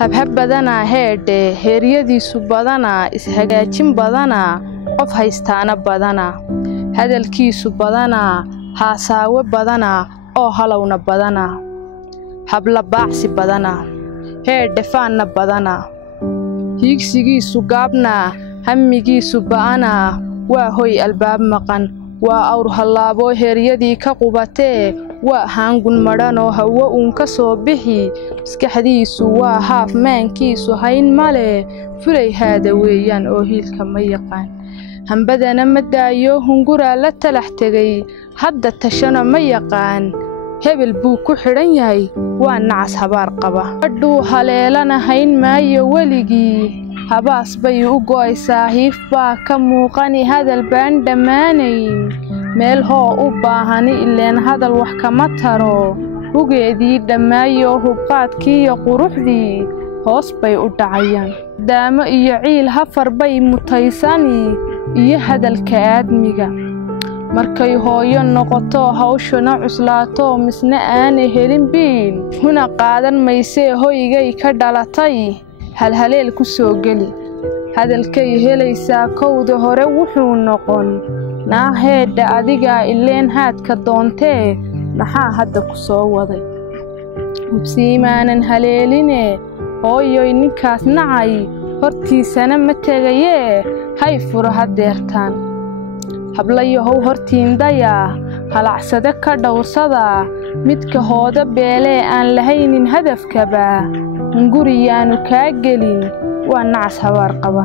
habhab badana heedhe heeriyadiisu badana ishagaajin badana qof haystaana badana hadalkiisu badana haasaawe badana oo halowna badana habla baaxsi badana heedhe faanna badana hiigsigiisu gaabna hammigiisu ba'ana waa hoy albaab maqan waa awr hallaabo heeriyadii ka qubatee waa haangun madhanoo hawo uun ka soo bixi maskaxdiisu waa haaf maankiisu hayn male fulay haada weeyaan oo hiilka ma yaqaan hambadana ma daayo hunguraa la talax tegay hadda tashana ma yaqaan hebel buu ku xidhan yahay waa nacas habaar qaba badhuu haleelana hayn maayo weligii habaas bay u go'aysaa hiif baa ka muuqani hadal baan dhammaanayn meel hoo u baahani ileen hadal wax kama taro hugeedii dhammaayo hubqaadkii iyo quruxdii hoos bay u dhacayaan daamo iyo ciil hafar bay mutaysani iyo hadalka aadmiga markay hooyo noqoto hawshana cuslaato misna aanay helin biil huna qaadan maysee hoygay ka dhalatay halhaleel ku soo geli hadalkay helaysaa kowda hore wuxuu noqon naaheedha adigaa ileen haadka doontee maxaa hadda ku soo waday hubsiimaanan haleeline hooyoy ninkaas nacay hortiisana ma tegayee hay furo hadeertaan hablayahow hortiindaya halacsade ka dhowrsada midka hooda beelee aan lahaynin hadafkaba hunguriyaanu kaa gelin waa nacas habaar qaba